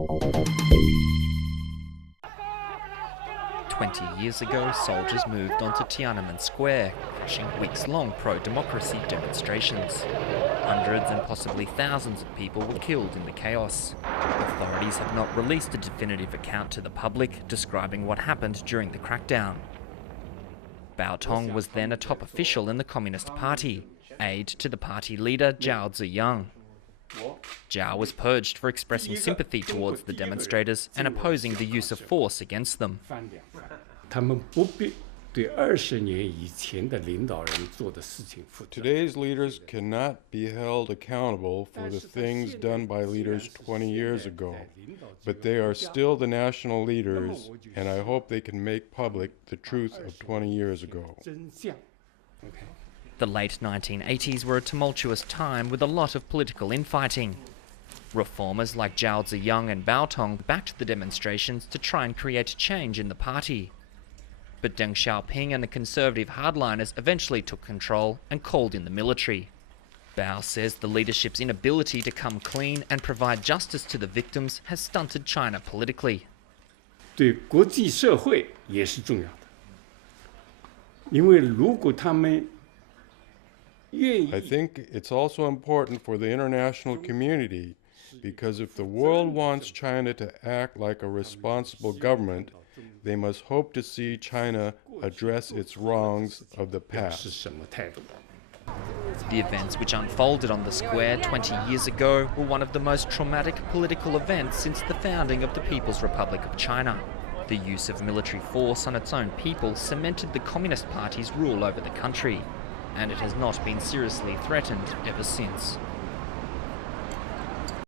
20 years ago, soldiers moved onto Tiananmen Square, crushing weeks-long pro-democracy demonstrations. Hundreds and possibly thousands of people were killed in the chaos. Authorities have not released a definitive account to the public describing what happened during the crackdown. Bao Tong was then a top official in the Communist Party, aide to the party leader Zhao Ziyang. Zhao was purged for expressing sympathy towards the demonstrators and opposing the use of force against them. Today's leaders cannot be held accountable for the things done by leaders 20 years ago, but they are still the national leaders, and I hope they can make public the truth of 20 years ago. The late 1980s were a tumultuous time with a lot of political infighting. Reformers like Zhao Ziyang and Bao Tong backed the demonstrations to try and create change in the party. But Deng Xiaoping and the conservative hardliners eventually took control and called in the military. Bao says the leadership's inability to come clean and provide justice to the victims has stunted China politically. 对国际社会也是重要的，因为如果他们 I think it's also important for the international community because if the world wants China to act like a responsible government, they must hope to see China address its wrongs of the past. The events which unfolded on the square 20 years ago were one of the most traumatic political events since the founding of the People's Republic of China. The use of military force on its own people cemented the Communist Party's rule over the country, and it has not been seriously threatened ever since.